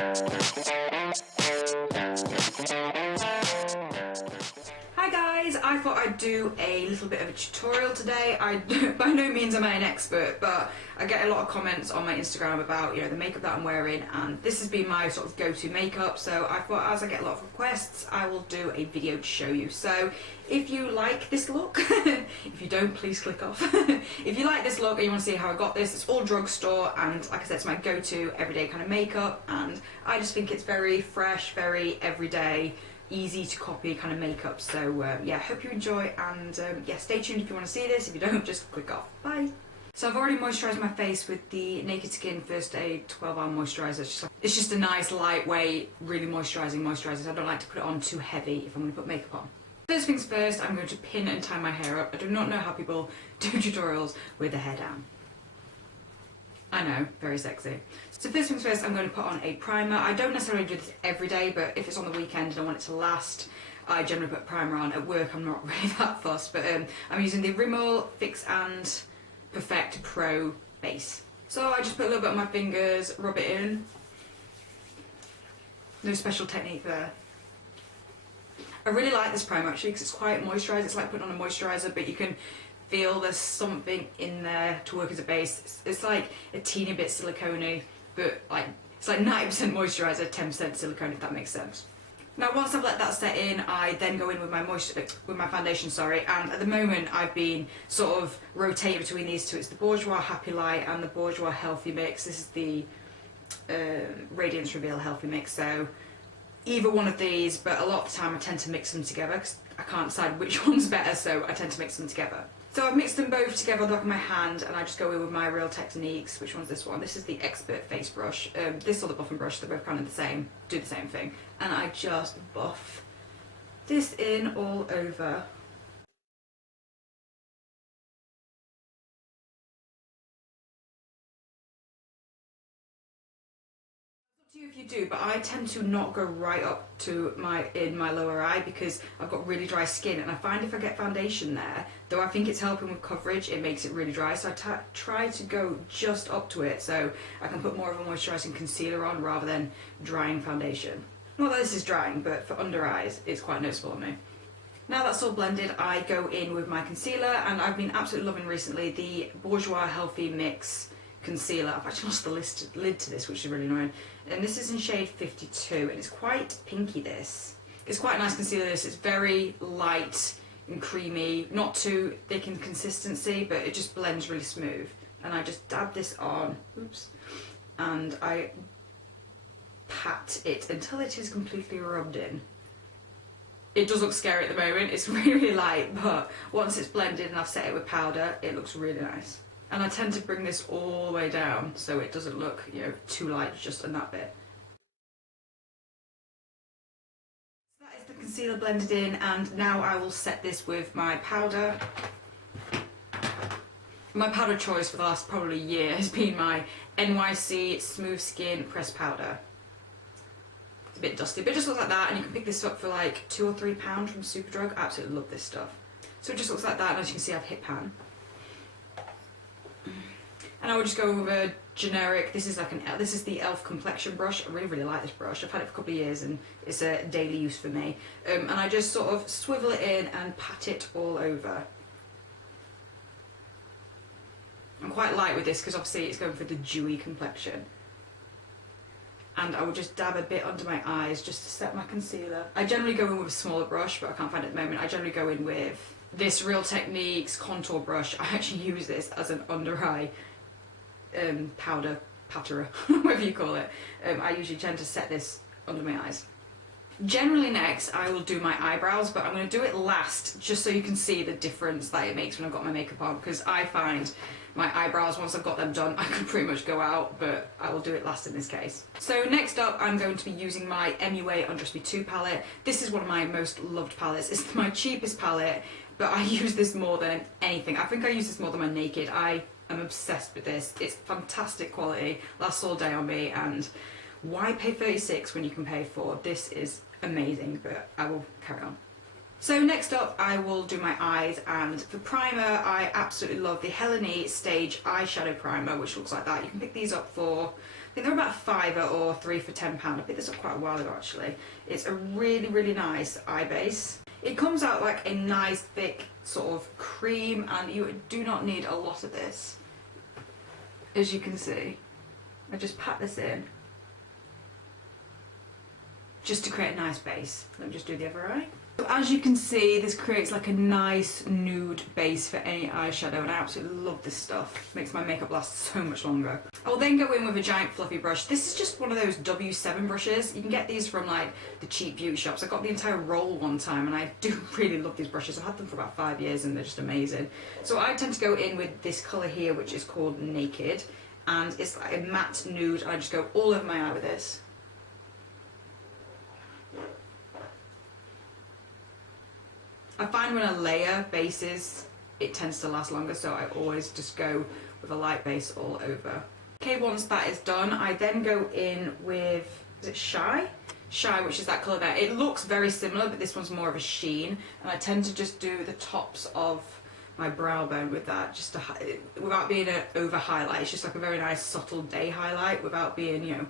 Hi guys, I thought I'd do a little bit of a tutorial today. By no means am I an expert, but I get a lot of comments on my Instagram about, you know, the makeup that I'm wearing, and this has been my sort of go-to makeup, so I thought as I get a lot of requests, I will do a video to show you. So if you like this look, if you don't, please click off. If you like this look and you want to see how I got this, it's all drugstore, and like I said, it's my go-to everyday kind of makeup, and I just think it's very fresh, very everyday, easy to copy kind of makeup. So yeah, hope you enjoy, and yeah, stay tuned if you want to see this. If you don't, just click off. Bye. So I've already moisturised my face with the Naked Skin First Aid 12-hour moisturiser. It's just a nice, lightweight, really moisturising. So I don't like to put it on too heavy if I'm going to put makeup on. First things first, I'm going to pin and tie my hair up. I do not know how people do tutorials with their hair down. I know, very sexy. So first things first, I'm going to put on a primer. I don't necessarily do this every day, but if it's on the weekend and I want it to last, I generally put primer on. At work, I'm not really that fussed, but I'm using the Rimmel Fix and Perfect Pro base. So I just put a little bit on my fingers, rub it in. No special technique there. I really like this primer actually because it's quite moisturised. It's like putting on a moisturiser, but you can feel there's something in there to work as a base. It's like a teeny bit silicone-y, but like it's like 90% moisturiser, 10% silicone, if that makes sense. Now once I've let that set in, I then go in with my foundation, and at the moment I've been sort of rotating between these two. It's the Bourjois Happy Light and the Bourjois Healthy Mix. This is the Radiance Reveal Healthy Mix, so either one of these, but a lot of the time I tend to mix them together because I can't decide which one's better, so I tend to mix them together. So I've mixed them both together on the back of my hand, and I just go in with my Real Techniques. Which one's this one? This is the Expert Face Brush. This or the buffing brush, they're both kind of the same, do the same thing. And I just buff this in all over. To you if you do, but I tend to not go right up to my lower eye because I've got really dry skin, and I find if I get foundation there, though I think it's helping with coverage, it makes it really dry. So I try to go just up to it so I can put more of a moisturising concealer on rather than drying foundation. Not that this is drying, but for under eyes it's quite noticeable on me. Now that's all blended, I go in with my concealer, and I've been absolutely loving recently the Bourjois Healthy Mix concealer. I've actually lost the lid to this, which is really annoying. And this is in shade 52, and it's quite pinky, this. It's quite a nice concealer, this. It's very light and creamy, not too thick in consistency, but it just blends really smooth. And I just dab this on, oops, and I pat it until it is completely rubbed in. It does look scary at the moment, it's really light, but once it's blended and I've set it with powder, it looks really nice. And I tend to bring this all the way down so it doesn't look, you know, too light just in that bit. So that is the concealer blended in, and now I will set this with my powder. My powder choice for the last probably year has been my NYC Smooth Skin Pressed Powder. It's a bit dusty, but it just looks like that, and you can pick this up for like £2 or £3 from Superdrug. I absolutely love this stuff. So it just looks like that, and as you can see I've hit pan. And I would just go with a generic, this is the e.l.f. complexion brush. I really like this brush. I've had it for a couple of years and it's a daily use for me. And I just sort of swivel it in and pat it all over. I'm quite light with this because obviously it's going for the dewy complexion. And I would just dab a bit under my eyes just to set my concealer. I generally go in with a smaller brush, but I can't find it at the moment. I generally go in with this Real Techniques contour brush. I actually use this as an under eye powder patterer, whatever you call it. I usually tend to set this under my eyes. Generally next I will do my eyebrows, but I'm going to do it last just so you can see the difference that it makes when I've got my makeup on, because I find my eyebrows, once I've got them done, I can pretty much go out, but I will do it last in this case. So next up I'm going to be using my MUA Undress Me 2 palette. This is one of my most loved palettes. It's my cheapest palette, but I use this more than anything. I think I use this more than my Naked. I'm obsessed with this. It's fantastic quality, lasts all day on me, and why pay $36 when you can pay $4? This is amazing, but I will carry on. So next up I will do my eyes, and for primer I absolutely love the Helene Stage Eyeshadow Primer, which looks like that. You can pick these up for, I think they're about £5 or 3 for £10. I picked this up quite a while ago actually. It's a really, really nice eye base. It comes out like a nice thick sort of cream, and you do not need a lot of this. As you can see, I just pat this in just to create a nice base. Let me just do the other eye. So as you can see, this creates like a nice nude base for any eyeshadow, and I absolutely love this stuff. Makes my makeup last so much longer. I'll then go in with a giant fluffy brush. This is just one of those W7 brushes. You can get these from like the cheap beauty shops. I got the entire roll one time, and I do really love these brushes. I've had them for about 5 years and they're just amazing. So I tend to go in with this colour here, which is called Naked, and it's like a matte nude. I just go all over my eye with this. I find when I layer bases, it tends to last longer, so I always just go with a light base all over. Okay, once that is done, I then go in with, is it Shy? Shy, which is that colour there. It looks very similar, but this one's more of a sheen, and I tend to just do the tops of my brow bone with that, just to, without being an over highlight. It's just like a very nice subtle day highlight without being, you know,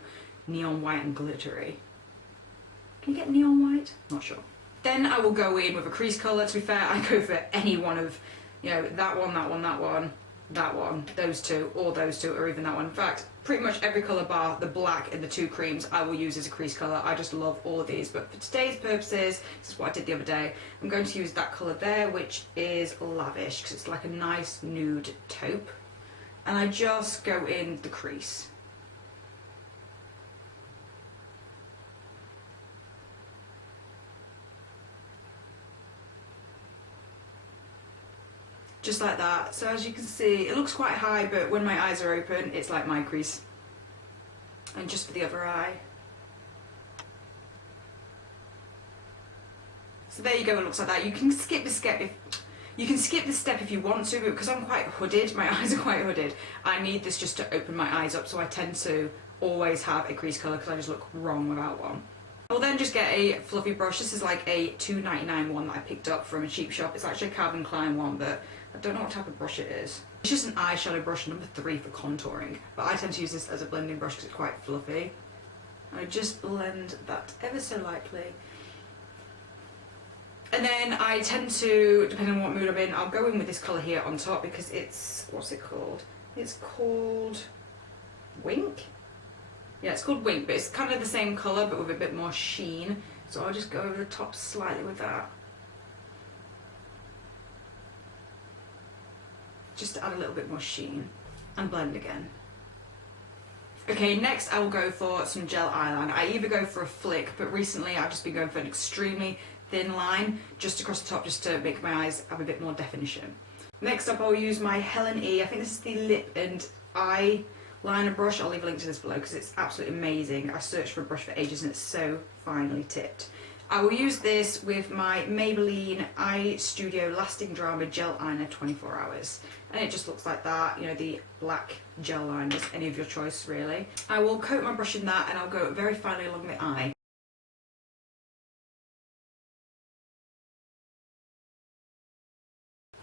neon white and glittery. Can you get neon white? Not sure. Then I will go in with a crease colour. To be fair, I go for any one of, you know, that one, that one, that one, that one, those two, or those two, or even that one. In fact, pretty much every colour bar the black and the two creams I will use as a crease colour. I just love all of these. But for today's purposes, this is what I did the other day, I'm going to use that colour there, which is Lavish, because it's like a nice nude taupe. And I just go in the crease. Just like that. So as you can see, it looks quite high, but when my eyes are open, it's like my crease. And just for the other eye. So there you go, it looks like that. You can skip the step if you want to, but because I'm quite hooded, my eyes are quite hooded, I need this just to open my eyes up, so I tend to always have a crease colour because I just look wrong without one. I'll then just get a fluffy brush. This is like a $2.99 one that I picked up from a cheap shop. It's actually a Calvin Klein one, but I don't know what type of brush it is. It's just an eyeshadow brush, number 3 for contouring. But I tend to use this as a blending brush because it's quite fluffy. I just blend that ever so lightly. And then I tend to, depending on what mood I'm in, I'll go in with this colour here on top because it's, what's it called? It's called Wink? Yeah, it's called Wink, but it's kind of the same colour but with a bit more sheen. So I'll just go over the top slightly with that. Just to add a little bit more sheen and blend again. Okay, next I will go for some gel eyeliner. I either go for a flick, but recently I've just been going for an extremely thin line just across the top just to make my eyes have a bit more definition. Next up I'll use my Helen E. I think this is the lip and eye liner brush. I'll leave a link to this below because it's absolutely amazing. I searched for a brush for ages and it's so finely tipped. I will use this with my Maybelline Eye Studio Lasting Drama Gel Liner 24 Hours. And it just looks like that, you know, the black gel liners, any of your choice really. I will coat my brush in that and I'll go very finely along the eye.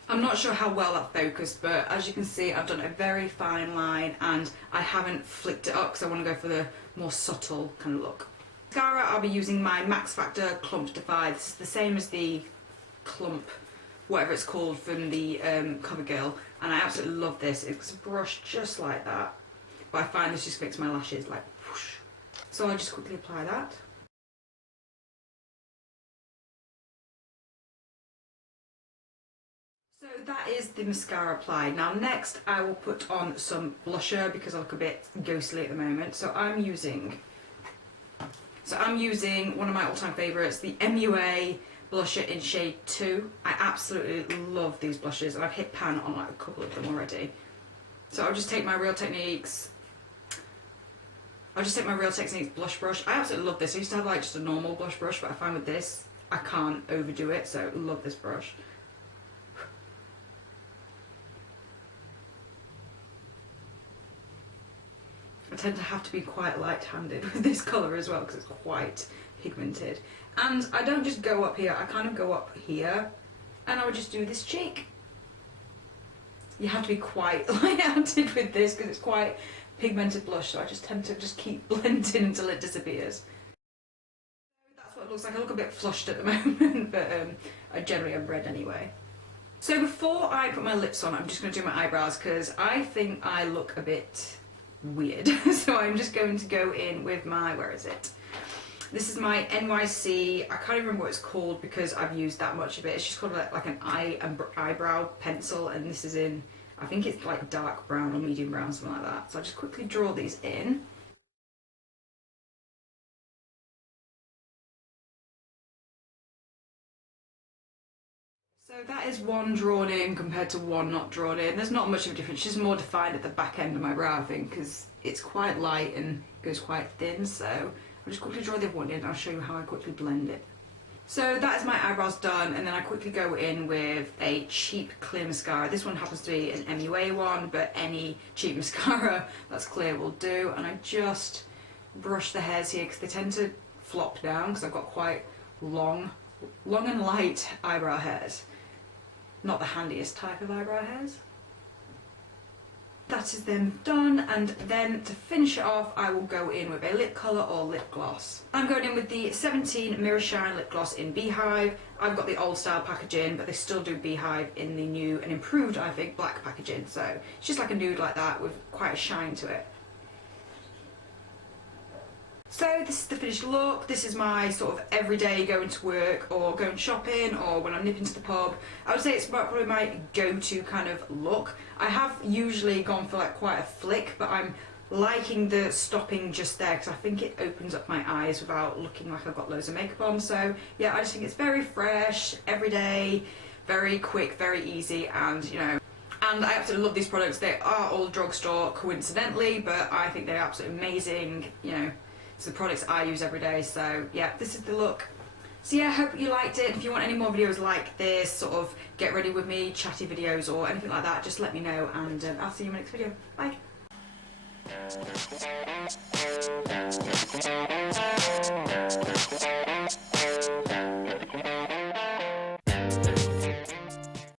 I'm not sure how well that focused, but as you can see I've done a very fine line and I haven't flicked it up because I want to go for the more subtle kind of look. Mascara, I'll be using my Max Factor Clump Defy. This is the same as the Clump, whatever it's called, from the CoverGirl, and I absolutely love this. It's a brush just like that, but I find this just makes my lashes like whoosh. So I'll just quickly apply that. So that is the mascara applied. Now next I will put on some blusher because I look a bit ghostly at the moment. So I'm using one of my all-time favourites, the MUA blusher in shade 2. I absolutely love these blushes and I've hit pan on like a couple of them already. So I'll just take my Real Techniques blush brush. I absolutely love this. I used to have like just a normal blush brush, but I find with this I can't overdo it, so I love this brush. I tend to have to be quite light-handed with this colour as well because it's quite pigmented. And I don't just go up here, I kind of go up here and I would just do this cheek. You have to be quite light-handed with this because it's quite pigmented blush, so I just tend to just keep blending until it disappears. That's what it looks like. I look a bit flushed at the moment, but I generally am red anyway. So before I put my lips on, I'm just going to do my eyebrows because I think I look a bit weird. So I'm just going to go in with my, where is it? This is my NYC, I can't even remember what it's called because I've used that much of it. It's just called like an eyebrow pencil, and this is in, I think it's like dark brown or medium brown, something like that. So I'll just quickly draw these in. So that is one drawn in compared to one not drawn in. There's not much of a difference, it's just more defined at the back end of my brow, I think, because it's quite light and goes quite thin. So I'll just quickly draw the other one in and I'll show you how I quickly blend it. So that is my eyebrows done, and then I quickly go in with a cheap clear mascara. This one happens to be an MUA one, but any cheap mascara that's clear will do. And I just brush the hairs here because they tend to flop down because I've got quite long and light eyebrow hairs. Not the handiest type of eyebrow hairs. That is then done, and then to finish it off I will go in with a lip colour or lip gloss. I'm going in with the 17 Mirror Shine lip gloss in Beehive. I've got the old style packaging, but they still do Beehive in the new and improved, I think, black packaging. So it's just like a nude like that with quite a shine to it. So this is the finished look. This is my sort of everyday going to work or going shopping or when I'm nipping to the pub. I would say it's probably my go-to kind of look. I have usually gone for like quite a flick, but I'm liking the stopping just there because I think it opens up my eyes without looking like I've got loads of makeup on. So yeah, I just think it's very fresh, everyday, very quick, very easy, and you know, and I absolutely love these products. They are all drugstore coincidentally, but I think they're absolutely amazing, you know. It's the products I use every day, so yeah, this is the look. So yeah, I hope you liked it. If you want any more videos like this, sort of get ready with me, chatty videos or anything like that, just let me know, and I'll see you in my next video. Bye.